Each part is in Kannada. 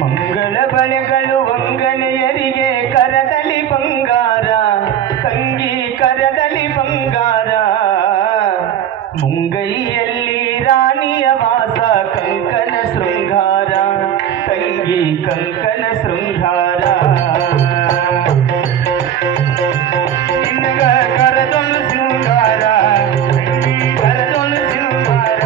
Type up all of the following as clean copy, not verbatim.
ಮಂಗಳ ಬಳೆಗಳು ಅಂಗನೆಯರಿಗೆ ಕರದಲ್ಲಿ ಬಂಗಾರ, ತಂಗಿ ಕರದಲ್ಲಿ ಬಂಗಾರ, ಮುಂಗೈಯಲ್ಲಿ ರಾಣಿಯ ವಾಸ ಕಂಕನ ಶೃಂಗಾರ, ತಂಗಿ ಕಂಕನ ಶೃಂಗಾರ. ನಿನಗ ಕರದೊಳು ಶೃಂಗಾರ, ತಂಗಿ ಕರದೊಳು ಶೃಂಗಾರ,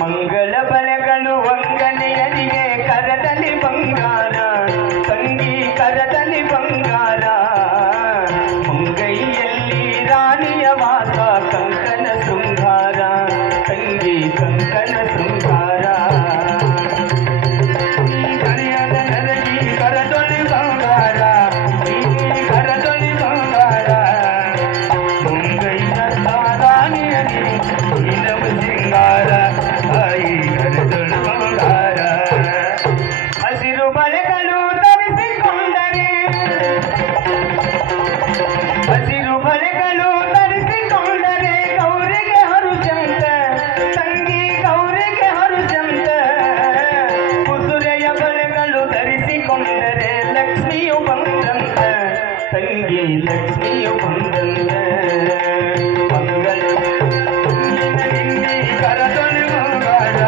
ಮಂಗಳ ಬಳೆಗಳು ಅಂಗನೆಯರಿಗೆ ಕರದಲ್ಲಿ ಬಂಗಾರ, ತಂಗಿ ಕರದಲ್ಲಿ ಬಂಗಾರ, ಮುಂಗೈಯಲ್ಲಿ ರಾಣಿಯ ವಾಸ ಕಂಕನ ಶೃಂಗಾರ, ತಂಗಿ ಕಂಕನ ಶೃಂಗಾರ. ಕರೆಯದ ನರಗಿ ಕರದೊಳಿ ಬಂಗಾರ, ಕರದೊಳಿ ಬಂಗಾರ, ಮುಂಗೈಯ ರಾಣಿಯರಿ ನೀಲವ ಸಿಂಗಾರ, ಹಸಿರು ಬಳೆಗಳು ಧರಿಸಿಕೊಂಡರೆ, ಹಸಿರು ಬಳೆಗಳು ಧರಿಸಿಕೊಂಡರೆ ಗೌರಿಗೆ ಹರುಷಂತ, ತಂಗಿ ಗೌರಿಗೆ ಹರುಷಂತ, ಕುಸುರೆಯ ಬಳೆಗಳು ಧರಿಸಿಕೊಂಡರೆ ಲಕ್ಷ್ಮಿಯು ಬಂದಂತ, ತಂಗಿ ಲಕ್ಷ್ಮಿಯು ಬಂದಂತ. ಮಂಗಳ ಕರದೊಳು ಬಂಗಾರ,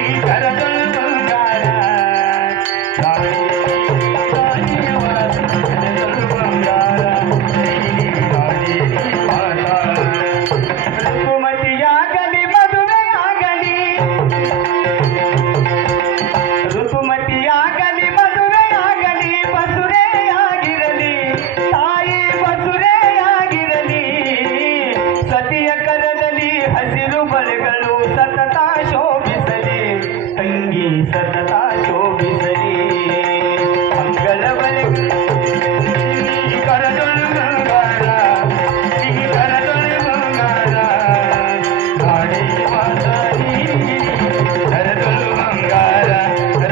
ಈ ಕರದೊಳು ಬಂಗಾರ, ಋತುಮತಿಯಾಗಲಿ ಮದುವೆಯಾಗಲಿ, ಋತುಮತಿಯಾಗಲಿ ಮದುವೆಯಾಗಲಿ, ಬಸುರೆಯಾಗಿರಲಿ ತಾಯಿ ಬಸುರೆಯಾಗಿರಲಿ, ಸತಿಯ ಕರದಲ್ಲಿ ಹಸಿರು ಬಳೆಗಳು ಸತತ ಶೋಭಿಸಲಿ, ತಂಗಿ ಸತತ ಶೋಭಿಸಲಿ. ಮಂಗಳ ಬಳೆ ಕರದೊಳು ಬಂಗಾರ, ಈ ಕರದೊಳು ಬಂಗಾರ, ರಾಣಿ ಮಾತಾಡಿ ಕರದೊಳು ಬಂಗಾರ,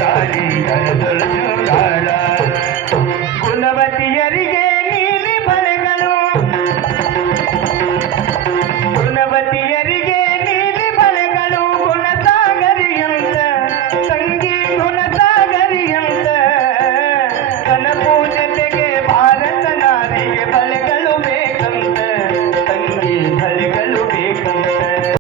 ರಾಣಿ ಕರದೊಳು ಬಂಗಾರ. ಗುಣವತಿಯರಿಗೆ ನೀಲಿ ಬಳೆಗಳು, ಗುಣವತಿಯರಿಗೆ ನೀಲಿ ಬಳೆಗಳು, ಗುಣಸಾಗರಿಯಂತ, ತಂಗಿ ಗುಣಸಾಗರಿಯಂತ,